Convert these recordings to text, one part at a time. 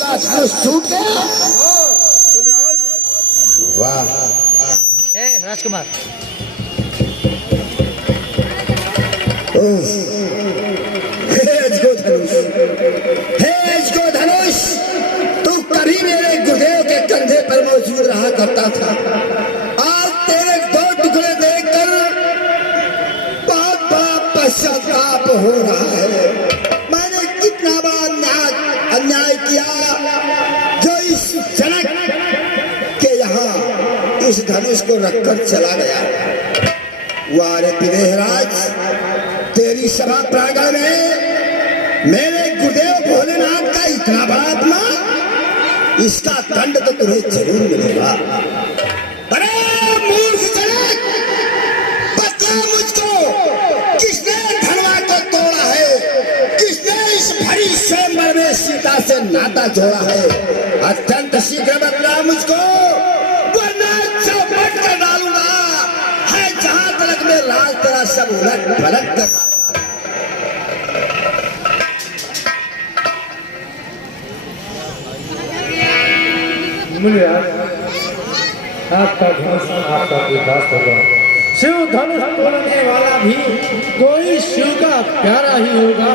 का धनुष टूट गया। वाह राजकुमार, जो धनुष तू कभी मेरे गुरुदेव के कंधे पर मौजूद रहा करता था, आज तेरे दो टुकड़े देखकर पाप पश्चाताप हो रहा है। मैंने कितना बड़ा अन्याय किया जो इस जनक के यहाँ इस धनुष को रखकर चला गया। वारे विदेहराज, तेरी सभा प्रांगण में मेरे गुरुदेव भोलेनाथ का इतना बड़ा अपमान, इसका दंड तो तुम्हें जरूर मिलेगा। अरे मूर्ख जनक, बता मुझको, किसने धनवा को तोड़ा है? किसने इस भरी स्वयंवर में सीता से नाता जोड़ा है? अत्यंत शीघ्र बतला मुझको, वरना चौपट कर डालूंगा। है जहां तक में लाल तेरा सब उलट पलट कर। आपका धनुष आपका विकास होगा। शिव धनुष तोड़ने वाला भी कोई शिव का प्यारा ही होगा।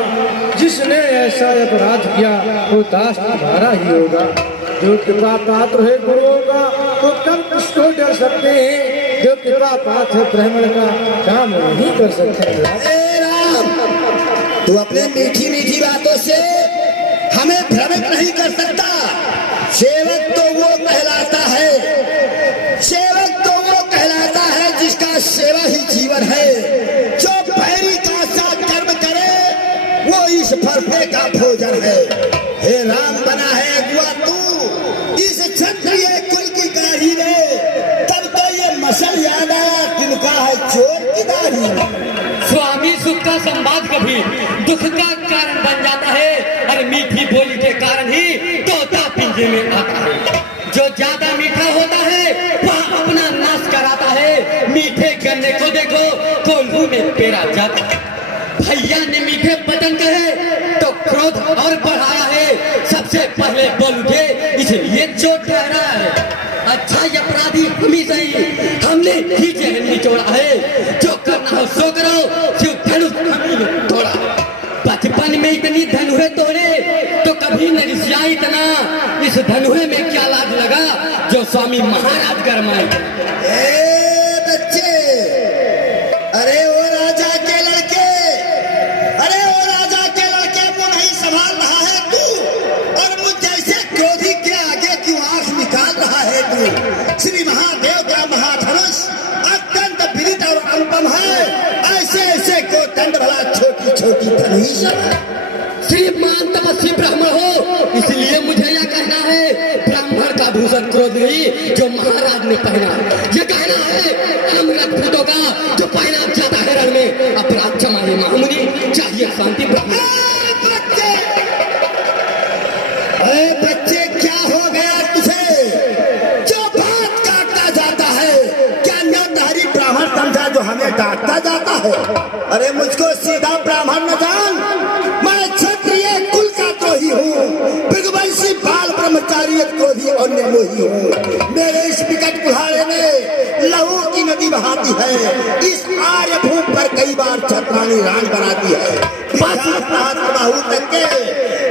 जिसने ऐसा अपराध किया वो दास तुम्हारा ही होगा। जो कृपा पात्र है गुरुओं का वो कब किसको डर सकते हैं? जो कृपा पात्र है ब्राह्मण का काम नहीं कर सकते। राम, तू अपने मीठी मीठी बातों से हमें भ्रमित नहीं कर सकता। सेवक तो वो कहलाता है, सेवक तो वो कहलाता है जिसका सेवा ही जीवन है। जो पैरी का सा कर्म करे वो इस फरफे का भोजन है। हे राम, बना है अगुआ तू इस क्षत्रिय कुल की गाड़ी में, तब तो ये मसल याद आया तिनका है चोर की दाढ़ी में। स्वामी सुख का संवाद कभी दुख का कारण बन जाता है। और मीठी बोली के कारण ही तोता पिंजरे में आता है। जो ज्यादा मीठा होता है वह अपना नाश कराता है। मीठे गन्ने को देखो कोल्हू में पेरा जाता है। भैया ने मीठे वचन कहे तो क्रोध और बढ़ाया है। सबसे पहले बोल उठे इसलिए चोट ठहरा है। अच्छा ये अपराधी हम ही सही, हमने ही जहन निचोड़ा है। जो करना हो सो करो, शिव धनुष हमने तोड़ा। बचपन में इतनी धनुहे तोड़े तो कभी न रिसिया इतना। इस धनुहे में क्या लाज लगा जो स्वामी महाराज गरमाए। बच्चे, अरे वो राजा के लड़के, अरे वो राजा के लड़के को नहीं संभाल रहा है तू, और मुझ जैसे क्रोधी के आगे क्यों आंख निकाल रहा है तू? श्री महादेव का महाधनुष अत्यंत विदित और अनुपम है। ऐसे ऐसे को दंड भला छोटी छोटी धनुष। श्रीमान तपस्वी ब्राह्मण हो इसलिए मुझे यह कहना है, ब्राह्मण का भूषण क्रोध नहीं जो महाराज ने पहना। यह कहना है हम राजपूतों का जो पहना जाता है रण में। अपराध क्षमा है महामुनि, चाहिए शांति ब्राह्मण। अरे बच्चे, क्या हो गया तुझे जो बात काटता जाता है? क्या न्यायधारी ब्राह्मण समझा जो हमें डांटता जाता है? अरे मुझको सीधा ब्राह्मण न जान, मैं क्षत्रिय कुल का द्रोही हूँ, भृगुवंशी बाल ब्रह्मचारी क्रोधी और निर्मोही हूँ। मेरे इस विकट कुल्हाड़े में लहू की नदी बहाती है। इस आर्य भूमि पर कई बार छत्राणी रान बनाती है। बाहु तक के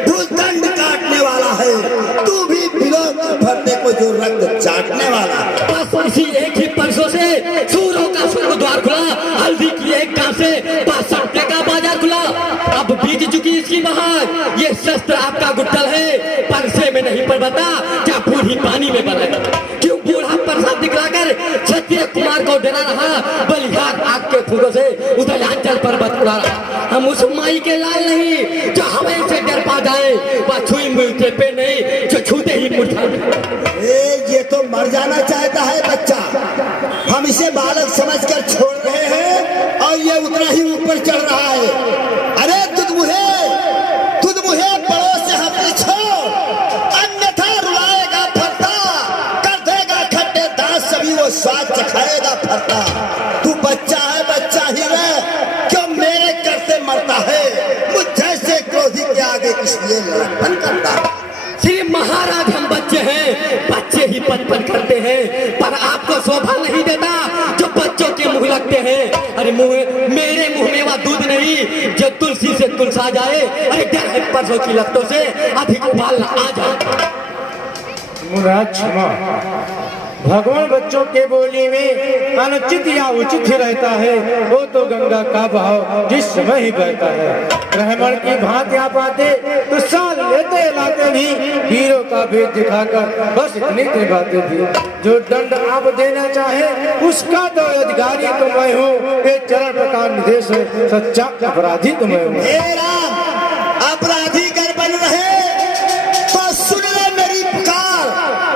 भूदंड काटने वाला है। तू भी विरोध भरने को जो रक्त चाटने वाला। बस इसी एक ही परसों से सूरों का स्वर्ग द्वार खुला। हल्दी की एक काम से 62 रुपए का बाजार खुला। अब बीत चुकी इसकी बहार। ये शस्त्र आपका गुट्टल है, परसे में नहीं पर बता क्या बूढ़ी पानी में बदल। क्यों बूढ़ा प्रसाद दिखलाकर क्षत्रिय कुमार को डरा रहा? बलिहार आग के फूकों से उत्तरांचल पर्वत उड़ा रहा। हम उस माई के लाल नहीं जो हमें से डर पा जाए। वह छुई मुझे पे नहीं जो छूते ही मुर्झा। ये तो मर जाना चाहता है बच्चा। हम इसे बालक समझकर छोड़ रहे हैं और ये उतना ही ऊपर चढ़ रहा है। अरे तुद मुहे पड़ोस से हमें छोड़, अन्यथा रुलाएगा फरता, कर देगा खट्टे दांत सभी वो स्वाद चखाएगा फरता। तू बच्चा है, बच्चा ही रह, क्यों मेरे करते मरता है? मुझ जैसे क्रोधी के आगे इसलिए लड़न करता है। श्री महाराज हम बच्चे हैं, बच्चे ही पनपन करते हैं, पर आपको शोभा नहीं देता जो बच्चों के मुंह लगते हैं। अरे मेरे मुंह में वह दूध नहीं जो तुलसी से तुलसा जाए। अरे डर है परसों की लत्तों से अधिक बाल आ जाए। मुराद क्षमा, भगवान बच्चों के बोली में अनुचित या उचित ही रहता है, वो तो गंगा का बहाव जिस समय ही बहता है। ब्राह्मण की भांति आप आते तो साल लेते लाते भी हीरो का भेद दिखाकर बस इतनी सी बातें थी। जो दंड आप देना चाहे उसका तो अधिकारी तो मैं हूँ, ये चरण प्रकार निर्देश है, सच्चा अपराधी तो मैं हूँ। हे राम, अपराधी कर बन रहे तो सुन ले मेरी पुकार,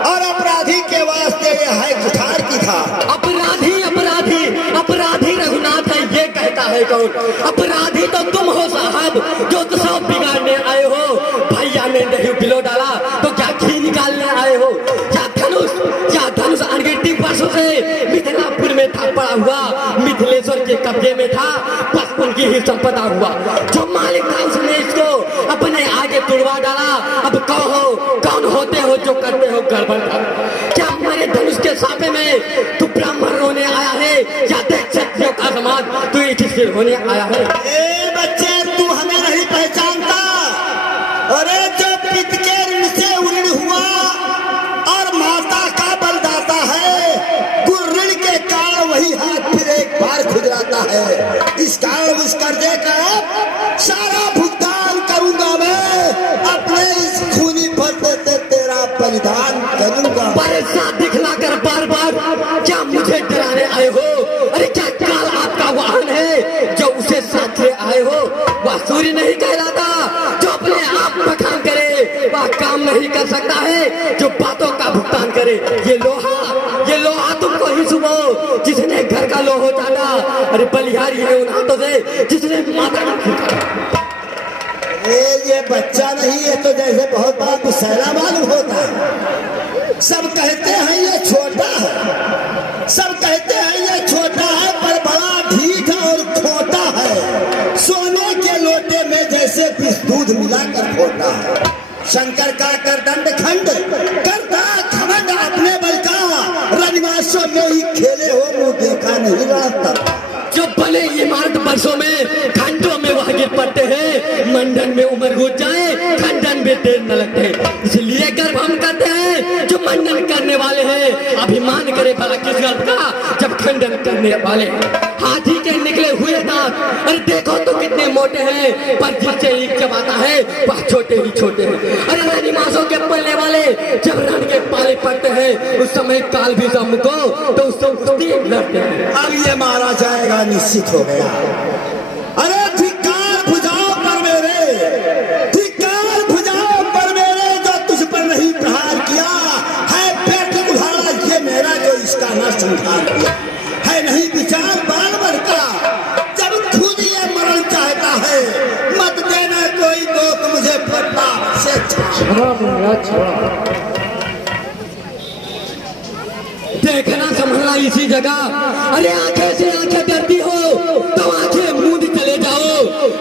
और अपराधी के वास्ते ये है कुठार की धार। अपराधी अपराधी अपराधी रघुनाथ है ये कहता है कौन? अपराधी तो तुम हो साहब, जो तो सब बिगाड़ने आए हो। भैया ने दही पिलो डाला तो क्या घी निकालने आए हो? क्या धनुष अनगिनती वर्षों से मिथिलापुर में था पड़ा हुआ, मिथिलेश्वर के कब्जे में था, बस उनकी ही संपदा हुआ। जो मालिक था उसने इसको अपने आगे तुड़वा डाला। अब कौन होते हो जो करते हो गड़बड़? क्या हमारे धनुष के सापे में तू ब्राह्मण होने आया है या देख क्षत्रियों का समाज तू युधिष्ठिर होने आया है? ए बच्चे, तू हमें नहीं पहचानता। अरे जो पिता के ऋण से उऋण हुआ और माता का बलदाता है, गुरु ऋण के कारण वही हाथ फिर एक बार खुजलाता है। इस कारण उस कर्जे का सारा भुगतान करूंगा मैं, अपने इस खूनी फटे से तेरा बलिदान करूंगा। परेशान दिखला कर बार बार क्या मुझे डराने आए हो? अरे क्या काल आपका वाहन है जो उसे साथ ले आए हो? वह सूर्य नहीं कहलाता जो अपने आप बखान करे, वह काम नहीं कर सकता है जो बातों का भुगतान करे। ये लोहा तुमको ही सुबह जिसने घर का लोहो चाटा। अरे बलिहारी है उन हाथों से जिसने माता का खींचा। ये बच्चा नहीं है तो जैसे बहुत बड़ा गुस्सैला मालूम होता है। सब कहते हैं ये छोटा है, सब कहते हैं ये छोटा है, पर बड़ा ढीठ और खोटा है। सोने के लोटे में जैसे फिर दूध मिलाकर खोटा है। शंकर का कर दंड खंड करता खमंड अपने बल का, रनिवासों में ही खेले हो मुंह देखा नहीं रास्ता। जो भले इमारत वर्षों में घंटों में वह गिर पड़ते हैं, मंडन में उम्र हो जाए खंडन में देर न लगते हैं। इसलिए गर्व हम करते हैं जो मंडन करने वाले हैं। अभिमान करे भला किस गर्व का जब खंडन करने वाले हैं। हाथी के निकले हुए दांत, अरे देखो तो कितने मोटे हैं, पर जिससे एक चबाता है वह छोटे ही छोटे हैं। अरे रनिमासों के पलने वाले जब रण के पाले पड़ते हैं उस समय काल भी हमको तो उससे कुश्ती लड़ते हैं। अब ये मारा जाएगा निश्चित हो गया। अरे धिक्कार भुजाओं पर मेरे, धिक्कार भुजाओं पर मेरे, जो तुझ पर नहीं प्रहार किया है। पेट उधारा ये मेरा जो इसका न संहार किया है। नहीं विचार बार का जब खुद ये मरण चाहता है, मत देना कोई दोस्त मुझे पड़ता से। देखना संभलना इसी जगह। अरे आंखें से आंखें डरती हो तो आंखें मूंद चले जाओ।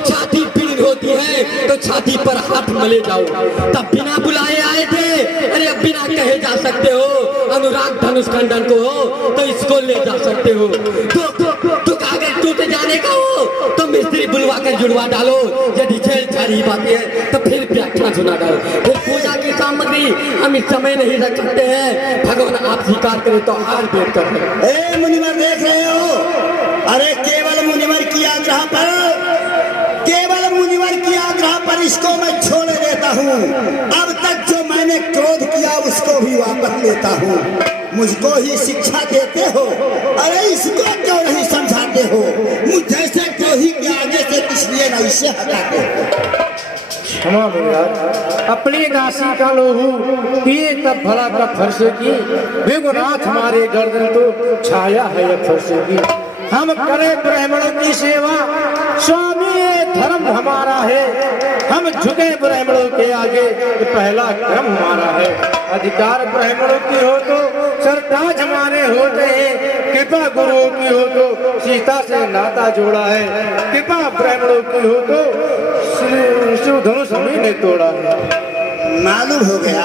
छाती पीड़ होती है तो छाती पर हाथ मले जाओ। तब बिना बुलाए आए थे, अरे अब बिना कहे जा सकते हो। अनुराग धनुष खंडन को हो तो इसको ले जा सकते हो। तो कागज टूट जाने का हो तो मिस्त्री बुलवा कर जुड़वा डालो। यदि झेल छाड़ी बातें है तो फिर व्याख्या सुना डालो। फिर पूजा की सामग्री हम इस समय नहीं रख सकते हैं। भगवान आप स्वीकार करें तो हार भेंट कर रहे। ए मुनिवर देख रहे हो? अरे केवल मुनिवर की आग्रह पर, केवल मुनिवर की आग्रह पर इसको मैं छोड़ देता हूँ। अब तक जो मैंने क्रोध किया उसको भी वापस लेता हूँ। मुझको ही शिक्षा देते हो, अरे इसको क्यों नहीं समझाते हो? मुझ जैसे क्रोही के आगे से इसलिए नहीं से हटाते हो। क्षमा अपनी दासी का लोहू पिए तब भला का फर्श की, विघुनाथ हमारे गर्दन तो छाया है फर्श की। हम करें ब्राह्मणों की सेवा, स्वामी ये धर्म हमारा है। हम झुके ब्राह्मणों के आगे, ये पहला क्रम हमारा है। अधिकार ब्राह्मणों की हो तो सरताज हमारे होते हैं। कृपा गुरुओं की हो तो सीता से नाता जोड़ा है। कृपा ब्राह्मणों की हो तो शिव धनुष हमें ने तोड़ा है। मालूम हो गया